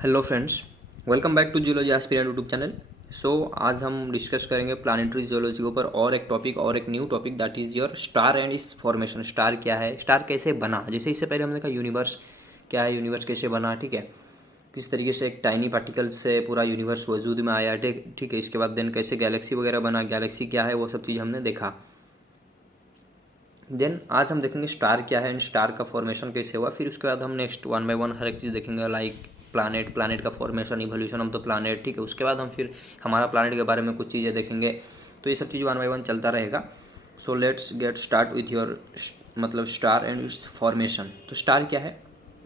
Hello friends, welcome back to geology aspirant YouTube channel. So आज हम discuss करेंगे planetary geology के ऊपर और एक new topic that is your star and it's formation. Star क्या है, स्टार कैसे बना। जैसे इससे पहले हमने कहा यूनिवर्स क्या है, यूनिवर्स कैसे बना, ठीक है, किस तरीके से एक टाइनी पार्टिकल से पूरा यूनिवर्स वजूद में आया, ठीक है। इसके बाद देन कैसे गैलेक्सी वगैरह बना, गैलेक्सी क्या है, वो सब चीज़ हमने देखा। देन आज हम देखेंगे स्टार क्या है एंड स्टार का फॉर्मेशन कैसे हुआ। फिर उसके बाद हम नेक्स्ट वन बाय वन हर एक चीज़ देखेंगे, लाइक प्लानट का formation, evolution of the planet, ठीक है। उसके बाद हम फिर हमारा प्लानट के बारे में कुछ चीज़ें देखेंगे। तो ये सब चीज़ वन बाय वन चलता रहेगा। So let's get start with your star and it's formation. तो स्टार क्या है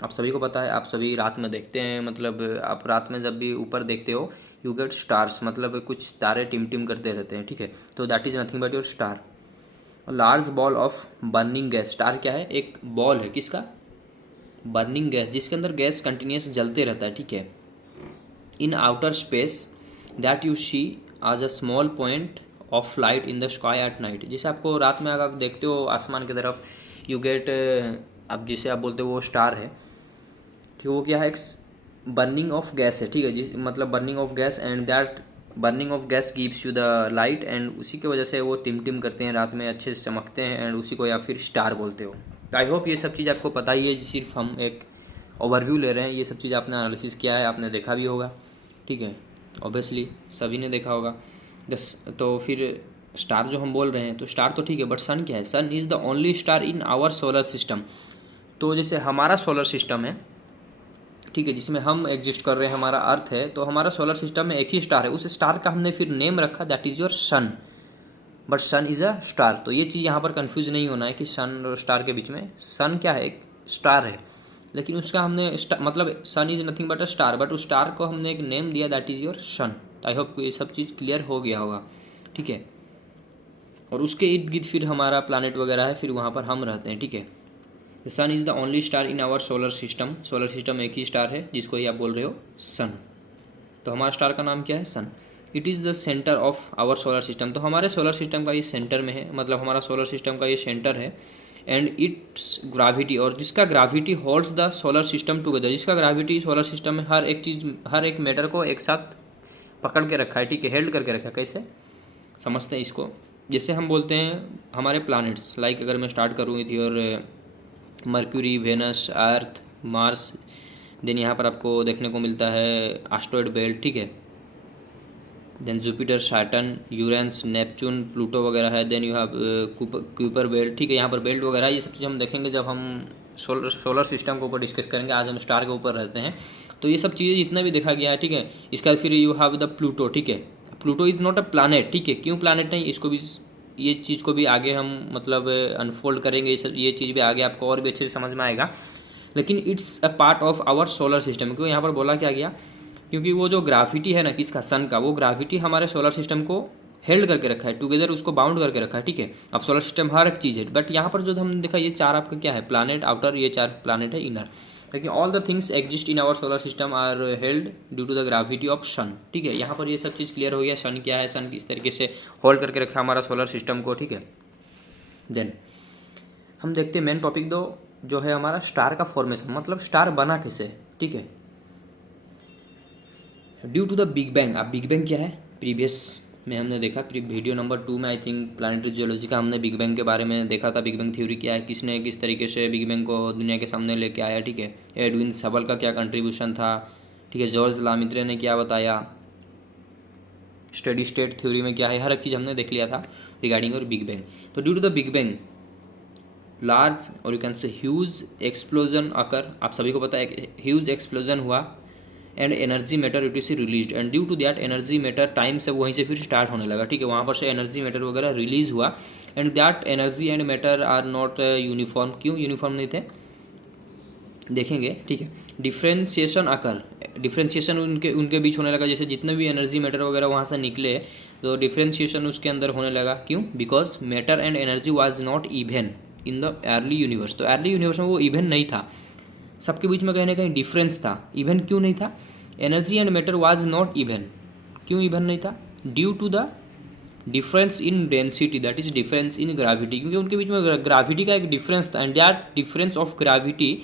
आप सभी को पता है, आप सभी रात में देखते हैं, आप रात में जब भी ऊपर देखते हो यू गेट स्टार्स, कुछ तारे टिम टिम करते रहते हैं, ठीक है। तो that is nothing but your star. Large ball of burning gas. Star क्या है, एक बॉल है किसका, बर्निंग गैस, जिसके अंदर गैस कंटिन्यूस जलते रहता है, ठीक है। In outer space that you see as a small point of light in the sky at night. जिसे आपको रात में अगर आप देखते हो आसमान की तरफ, यू गेट, अब जिसे आप बोलते हो वो स्टार है, ठीक है। वो क्या है, एक बर्निंग ऑफ गैस है, ठीक है। Burning of gas and that burning of gas gives you the light, and उसी की वजह से वो टिम टिम करते हैं रात में, अच्छे से चमकते हैं, एंड उसी को या फिर स्टार बोलते हो। तो आई होप ये सब चीज़ आपको पता ही है, सिर्फ हम एक ओवरव्यू ले रहे हैं। ये सब चीज़ आपने एनालिसिस किया है, आपने देखा भी होगा, ठीक है। ऑब्वियसली सभी ने देखा होगा। तो फिर स्टार जो हम बोल रहे हैं, तो स्टार तो ठीक है, बट सन क्या है, sun is the only star in our solar system. तो जैसे हमारा सोलर सिस्टम है, ठीक है, जिसमें हम एग्जिस्ट कर रहे हैं, हमारा अर्थ है, तो हमारा सोलर सिस्टम में एक ही स्टार है। उस स्टार का हमने फिर नेम रखा, that is your sun, but sun is a star. तो ये चीज़ यहाँ पर कंफ्यूज नहीं होना है कि सन और स्टार के बीच में, सन क्या है, एक स्टार है, लेकिन उसका हमने sun is nothing but a star, but उस स्टार को हमने एक नेम दिया, that is your sun. I hope ये सब चीज़ क्लियर हो गया होगा, ठीक है। और उसके इर्द गिर्द फिर हमारा प्लानट वगैरह है, फिर वहाँ पर हम रहते हैं, ठीक है। The sun is the only star in our solar system. Solar system में एक ही स्टार है जिसको ही आप बोल रहे हो सन। तो हमारा स्टार का नाम क्या है, sun. It is the centre of our solar system. तो हमारे सोलर सिस्टम का ये सेंटर में है, हमारा सोलर सिस्टम का ये सेंटर है। एंड इट्स ग्राविटी, और जिसका gravity holds the solar system together, जिसका ग्राविटी सोलर सिस्टम में हर एक मैटर को एक साथ पकड़ के रखा है, ठीक है, हेल्ड करके रखा है। कैसे समझते हैं इसको, जैसे हम बोलते हैं हमारे प्लैनेट्स, लाइक अगर मैं स्टार्ट करूँ with your Mercury, Venus, Earth, Mars, then यहाँ पर आपको देखने को मिलता है एस्टेरॉयड बेल्ट, ठीक है। Then Jupiter, Saturn, Uranus, Neptune, Pluto वगैरह है। Then you have Kuiper belt, ठीक है। यहाँ पर बेल्ट वगैरह ये सब चीज़ हम देखेंगे जब हम सोलर सिस्टम के ऊपर डिस्कस करेंगे। आज हम स्टार के ऊपर रहते हैं, तो ये सब चीज़ें जितना भी देखा गया है, ठीक है। इसके बाद फिर यू हैव द प्लूटो, ठीक है। Pluto is not a planet, ठीक है। क्यों प्लानट नहीं, इसको भी, ये चीज़ को भी आगे हम अनफोल्ड करेंगे, ये चीज़ भी आगे आपको और भी अच्छे से समझ में आएगा। लेकिन it's a part of our solar system. क्यों यहाँ पर बोला क्या गया, क्योंकि वो जो ग्राविटी है ना किसका, सन का, वो ग्राविटी हमारे सोलर सिस्टम को हेल्ड करके रखा है, टुगेदर उसको बाउंड करके रखा है, ठीक है। अब सोलर सिस्टम हर एक चीज़ है, बट यहाँ पर जो हमने देखा ये चार आपका क्या है, प्लानट आउटर, ये चार प्लानट है इनर। लेकिन all the things exist in our solar system are held due to the gravity of sun, ठीक है। यहाँ पर ये सब चीज़ क्लियर हो गया, सन क्या है, सन किस तरीके से होल्ड करके रखा हमारा सोलर सिस्टम को, ठीक है। देन हम देखते हैं मेन टॉपिक दो जो है हमारा स्टार का फॉर्मेशन, स्टार बना कैसे, ठीक है। Due to the big bang. अब बिग बैंग क्या है, प्रीवियस में हमने देखा, वीडियो नंबर 2 में आई थिंक प्लानिटरी जियोलॉजी का हमने बिग बैंग के बारे में देखा था। बिग बैंग थ्योरी क्या है, किसने किस तरीके से बिग बैंग को दुनिया के सामने लेके आया, ठीक है। एडविन सबल का क्या कंट्रीब्यूशन था, ठीक है। जॉर्ज लामित्रे ने क्या बताया, स्टेडी स्टेट थ्योरी में क्या है, हर एक चीज़ हमने देख लिया था रिगार्डिंग और बिग बैंग। तो due to the big bang large or you can say huge explosion occur. आप सभी को पता है ह्यूज एक्सप्लोजन हुआ and energy matter it is release, and due to that energy matter time से वहीं से फिर स्टार्ट होने लगा, ठीक है। वहाँ पर से एनर्जी मैटर वगैरह रिलीज हुआ, and that energy and matter are not uniform. क्यों यूनिफॉर्म नहीं थे, देखेंगे, ठीक है। डिफ्रेंशिएशन आकर, डिफ्रेंशिएशन उनके बीच होने लगा, जैसे जितने भी एनर्जी मैटर वगैरह वहाँ से निकले, तो डिफ्रेंशिएशन उसके अंदर होने लगा। क्यों, because matter and energy was not even in the early universe. तो अर्ली यूनिवर्स में वो इवन नहीं था, सबके बीच में कहीं ना कहीं डिफरेंस था। इवन क्यों नहीं था, energy and matter was not even. क्यों इवन नहीं था, due to the difference in density, that is difference in gravity, क्योंकि उनके बीच में ग्रेविटी का एक डिफरेंस था, and that difference of gravity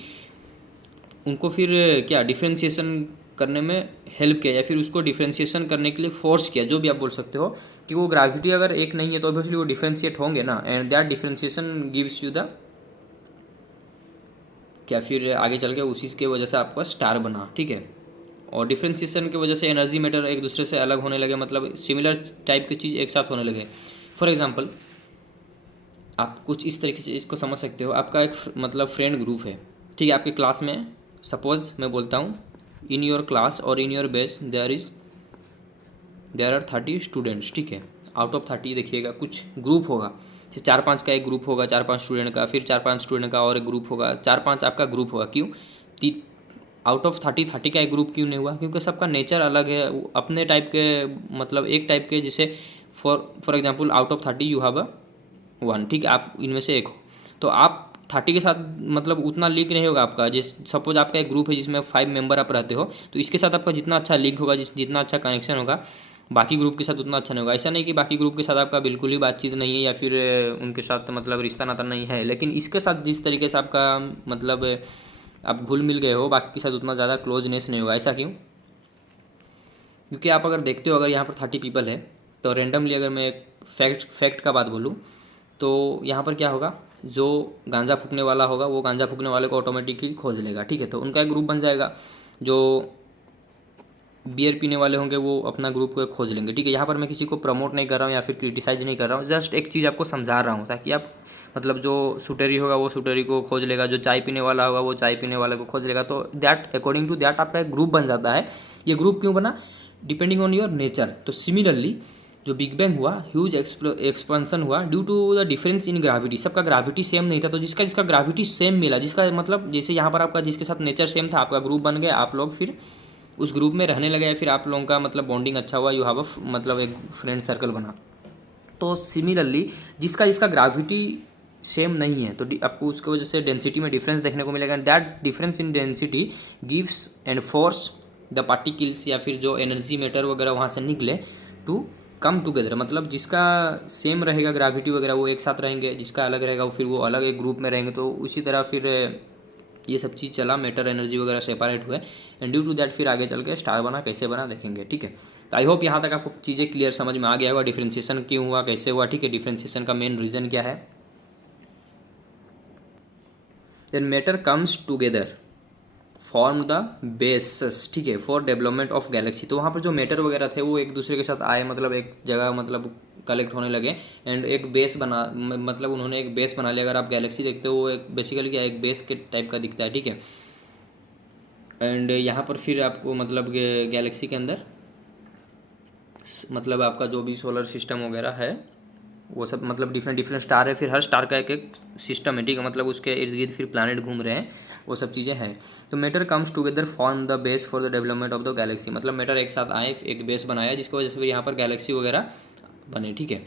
उनको फिर क्या डिफ्रेंशिएशन करने में हेल्प किया या फिर उसको डिफ्रेंशिएशन करने के लिए फोर्स किया, जो भी आप बोल सकते हो, कि वो ग्रेविटी अगर एक नहीं है तो ऑब्वियसली वो डिफ्रेंशिएट होंगे ना, and that differentiation gives you the क्या, फिर आगे चल के उसी के वजह से आपका स्टार बना, ठीक है। और डिफ्रेंशिएशन की वजह से एनर्जी मैटर एक दूसरे से अलग होने लगे, मतलब सिमिलर टाइप की चीज़ एक साथ होने लगे। फॉर एग्जांपल आप कुछ इस तरीके से इसको समझ सकते हो, आपका एक मतलब फ्रेंड ग्रुप है, ठीक है, आपके क्लास में, सपोज मैं बोलता हूँ इन योर क्लास और in your batch there are 30 students, ठीक है। आउट ऑफ 30 देखिएगा कुछ ग्रुप होगा, जैसे 4-5 का एक ग्रुप होगा, 4-5 स्टूडेंट का, फिर 4-5 स्टूडेंट का और एक ग्रुप होगा, 4-5 आपका ग्रुप होगा। क्यों आउट ऑफ 30 का एक ग्रुप क्यों नहीं हुआ? क्योंकि सबका नेचर अलग है, अपने टाइप के, मतलब एक टाइप के, जैसे for example out of 30 you have a 1, ठीक है, आप इनमें से एक हो, तो आप 30 के साथ मतलब उतना लिंक नहीं होगा आपका। जिस सपोज आपका एक ग्रुप है जिसमें 5 मेंबर आप रहते हो, तो इसके साथ आपका जितना अच्छा लिंक होगा, जितना अच्छा कनेक्शन होगा, बाकी ग्रुप के साथ उतना अच्छा नहीं होगा। ऐसा नहीं कि बाकी ग्रुप के साथ आपका बिल्कुल ही बातचीत नहीं है या फिर उनके साथ मतलब रिश्ता नाता नहीं है, लेकिन इसके साथ जिस तरीके से आपका मतलब आप घुल मिल गए हो, बाकी के साथ उतना ज़्यादा क्लोजनेस नहीं होगा। ऐसा क्यों? क्योंकि आप अगर देखते हो, अगर यहाँ पर 30 पीपल है, तो रेंडमली अगर मैं एक फैक्ट का बात बोलूँ, तो यहाँ पर क्या होगा, जो गांजा फूकने वाला होगा वो गांजा फूकने वाले को ऑटोमेटिकली खोज लेगा, ठीक है, तो उनका एक ग्रुप बन जाएगा। जो बियर पीने वाले होंगे वो अपना ग्रुप को खोज लेंगे, ठीक है। यहाँ पर मैं किसी को प्रमोट नहीं कर रहा हूँ या फिर क्रिटिसाइज नहीं कर रहा हूँ, जस्ट एक चीज़ आपको समझा रहा हूँ, ताकि आप मतलब जो सुटेरी होगा वो सुटेरी को खोज लेगा, जो चाय पीने वाला होगा वो चाय पीने वाले को खोज लेगा, तो दैट अकॉर्डिंग टू दैट आपका एक ग्रुप बन जाता है। ये ग्रुप क्यों बना? Depending on your nature. तो सिमिलरली जो बिग बैंग हुआ, ह्यूज एक्सपेंशन हुआ due to the difference in gravity. सबका ग्रेविटी सेम नहीं था, तो जिसका जिसका ग्रेविटी सेम मिला, जिसका मतलब जैसे यहाँ पर आपका जिसके साथ नेचर सेम था, आपका ग्रुप बन गया, आप लोग फिर उस ग्रुप में रहने लगे, फिर आप लोगों का मतलब बॉन्डिंग अच्छा हुआ, यू हैव अ मतलब एक फ्रेंड सर्कल बना। तो सिमिलरली जिसका जिसका ग्रेविटी सेम नहीं है, तो आपको उसकी वजह से डेंसिटी में डिफरेंस देखने को मिलेगा, and that difference in density gives and force the particles या फिर जो एनर्जी मैटर वगैरह वहाँ से निकले टू कम टुगेदर। मतलब जिसका सेम रहेगा ग्रेविटी वगैरह वो एक साथ रहेंगे, जिसका अलग रहेगा वो फिर वो अलग एक ग्रुप में रहेंगे। तो उसी तरह फिर ये सब चीज़ चला, मैटर एनर्जी वगैरह सेपरेट हुए, एंड ड्यू टू दैट फिर आगे चल के स्टार बना, कैसे बना देखेंगे, ठीक है। तो आई होप यहाँ तक आपको चीज़ें क्लियर समझ में आ गया होगा, डिफ्रेंशिएशन क्यों हुआ, कैसे हुआ, ठीक है, डिफ्रेंशिएशन का मेन रीज़न क्या है। Then matter comes together form the basis, ठीक है, फॉर डेवलपमेंट ऑफ गैलेक्सी। तो वहाँ पर जो मैटर वगैरह थे वो एक दूसरे के साथ आए, मतलब एक जगह मतलब कलेक्ट होने लगे, एंड एक बेस बना, मतलब उन्होंने एक बेस बना लिया। अगर आप गैलेक्सी देखते हो वो एक बेसिकली क्या, एक बेस के टाइप का दिखता है, ठीक है। एंड यहाँ पर फिर आपको मतलब गैलेक्सी के अंदर मतलब आपका जो भी सोलर सिस्टम वगैरह है वो सब मतलब डिफरेंट डिफरेंट स्टार है, फिर हर स्टार का एक एक सिस्टम है, ठीक है, मतलब उसके इर्द गिर्द फिर प्लानट घूम रहे हैं, वो सब चीज़ें हैं। तो matter comes together form the base for the development of the Galaxy. मतलब मैटर एक साथ आए, एक बेस बनाया, जिसकी वजह से फिर यहाँ पर गैलेक्सी वगैरह बने, ठीक है।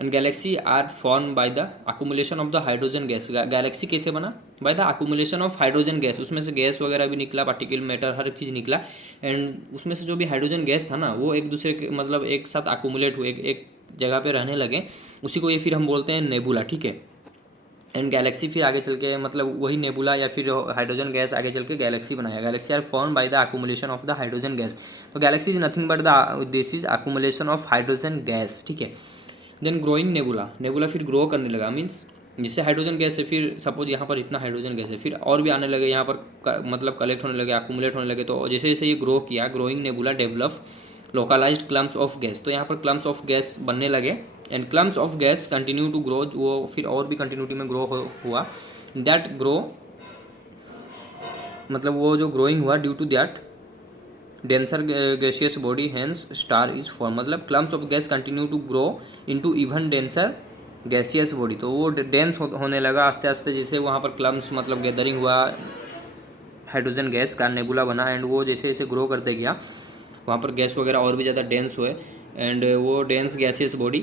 And galaxy are form by the accumulation of the hydrogen gas. Galaxy कैसे बना? By the accumulation of hydrogen gas. उसमें से गैस वगैरह भी निकला, पार्टिकल मैटर हर एक चीज़ निकला, एंड उसमें से जो भी हाइड्रोजन गैस था ना वो एक दूसरे के मतलब एक साथ अकुमुलेट हुए, एक जगह पे रहने लगे, उसी को ये फिर हम बोलते हैं नेबुला, ठीक है। एंड गैलेक्सी फिर आगे चल के मतलब वही नेबुला या फिर हाइड्रोजन गैस आगे चल के गैलेक्सी बनाया। Galaxy are form by the accumulation of the hydrogen gas. तो galaxy is nothing but this is accumulation of hydrogen gas, ठीक है। देन ग्रोइंग नेबुला, नेबुला फिर ग्रो करने लगा, मीन्स जिससे हाइड्रोजन गैस है, फिर सपोज यहाँ पर इतना हाइड्रोजन गैस है, फिर और भी आने लगे यहाँ पर मतलब कलेक्ट होने लगे, अकुमुलेट होने लगे। तो जैसे जैसे ये ग्रो किया, growing nebula develop localized clumps of gas. तो यहाँ पर क्लम्स ऑफ गैस बनने लगे, and clumps of gas continue to grow, वो फिर और भी कंटिन्यूटी में ग्रो हुआ। दैट ग्रो मतलब वो जो ग्रोइंग हुआ due to that denser gaseous body, hence star is form. मतलब clumps of gas continue to grow into even denser gaseous body. तो वो डेंस होने लगा आस्ते आस्ते, जैसे वहाँ पर क्लम्स मतलब गैदरिंग हुआ हाइड्रोजन गैस का, नेबुला बना, एंड वो जैसे जैसे ग्रो करते गया वहाँ पर गैस वगैरह और भी ज़्यादा डेंस हुए, एंड वो डेंस गैसियस बॉडी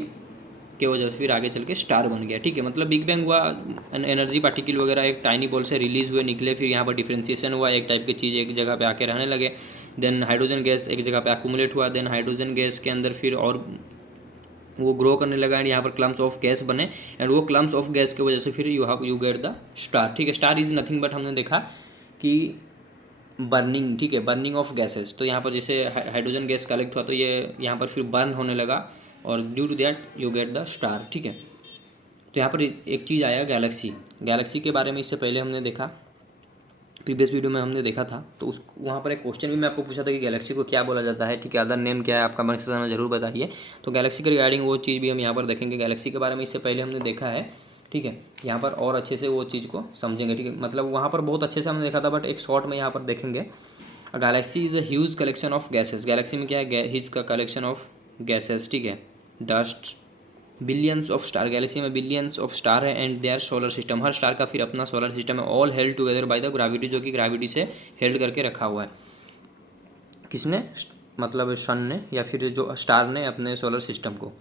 की वजह से फिर आगे चल के स्टार बन गया, ठीक है। मतलब बिग बैंग हुआ, एनर्जी पार्टिकल वगैरह एक टाइनी बॉल से रिलीज हुए, निकले, फिर यहाँ पर डिफ्रेंशिएशन हुआ, एक टाइप की चीज़ एक जगह पे आके रहने लगे। देन हाइड्रोजन गैस एक जगह पे अकुमुलेट हुआ, देन हाइड्रोजन गैस के अंदर फिर और वो ग्रो करने लगा, एंड यहाँ पर क्लम्स ऑफ गैस बने, एंड वो क्लम्स ऑफ गैस की वजह से फिर यू गेट द स्टार, ठीक है। स्टार इज़ नथिंग बट हमने देखा कि बर्निंग, ठीक है, बर्निंग ऑफ गैसेस। तो यहाँ पर जैसे हाइड्रोजन गैस कलेक्ट हुआ तो ये यहाँ पर फिर बर्न होने लगा और due to that you get the star, ठीक है। तो यहाँ पर एक चीज़ आया गैलेक्सी। गैलेक्सी के बारे में इससे पहले हमने देखा, प्रीवियस वीडियो में हमने देखा था, तो उस वहाँ पर एक क्वेश्चन भी मैं आपको पूछा था कि गैलेक्सी को क्या बोला जाता है, ठीक है, अदर नेम क्या है, आपका कमेंट सेक्शन में जरूर बताइए। तो गैलेक्सी के रिगार्डिंग वो चीज़ भी हम यहाँ पर देखेंगे। गैलेक्सी के बारे में इससे पहले हमने देखा है, ठीक है, यहाँ पर और अच्छे से वो चीज़ को समझेंगे, ठीक है। मतलब वहाँ पर बहुत अच्छे से हमने देखा था, बट एक शॉर्ट में यहाँ पर देखेंगे। Galaxy is a huge collection of gases. Galaxy में क्या है, ह्यूज का कलेक्शन ऑफ गैसेस, ठीक है, dust, billions of star. Galaxy में बिलियंस ऑफ स्टार है एंड देयर सोलर सिस्टम। हर स्टार का फिर अपना सोलर सिस्टम है। All held together by the gravity, जो कि ग्रेविटी से हेल्ड करके रखा हुआ है। किसने, मतलब सन ने या फिर जो स्टार ने अपने सोलर सिस्टम को।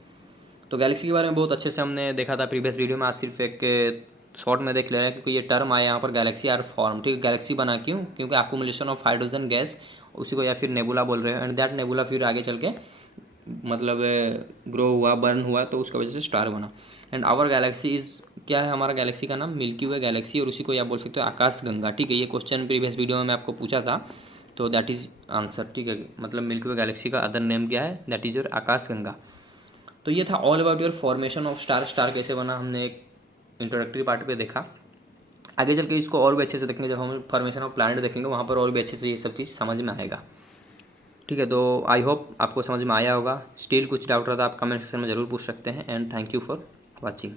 तो गैलेक्सी के बारे में बहुत अच्छे से हमने देखा था प्रीवियस वीडियो में। आज सिर्फ एक शॉर्ट में देख ले रहे हैं, क्योंकि ये टर्म आया यहाँ पर गैलेक्सी आर फॉर्म, ठीक है। गैलेक्सी बना क्यों, क्योंकि अक्यूमुलेशन ऑफ हाइड्रोजन गैस, उसी को या फिर नेबुला बोल रहे हैं, एंड दैट नेबुला फिर आगे चल के मतलब ग्रो हुआ, बर्न हुआ, तो उसकी वजह से स्टार बना। एंड आवर गैलेक्सी इज़, क्या है हमारा गैलेक्सी का नाम, मिल्की वे गैलेक्सी, और उसी को आप बोल सकते हो आकाश गंगा, ठीक है। ये क्वेश्चन प्रीवियस वीडियो में मैं आपको पूछा था, तो दैट इज़ आंसर, ठीक है। मतलब मिल्की वे गैलेक्सी का अदर नेम क्या है, दैट इज़ योर आकाश गंगा। तो ये था all about your formation of star. Star कैसे बना हमने एक इंट्रोडक्टरी पार्ट पे देखा। आगे चल के इसको और भी अच्छे से देखेंगे, जब हम फॉर्मेशन ऑफ प्लैनेट देखेंगे वहाँ पर और भी अच्छे से ये सब चीज़ समझ में आएगा, ठीक है। तो आई होप आपको समझ में आया होगा। स्टिल कुछ डाउट रहा था आप कमेंट सेक्शन में ज़रूर पूछ सकते हैं। And thank you for watching.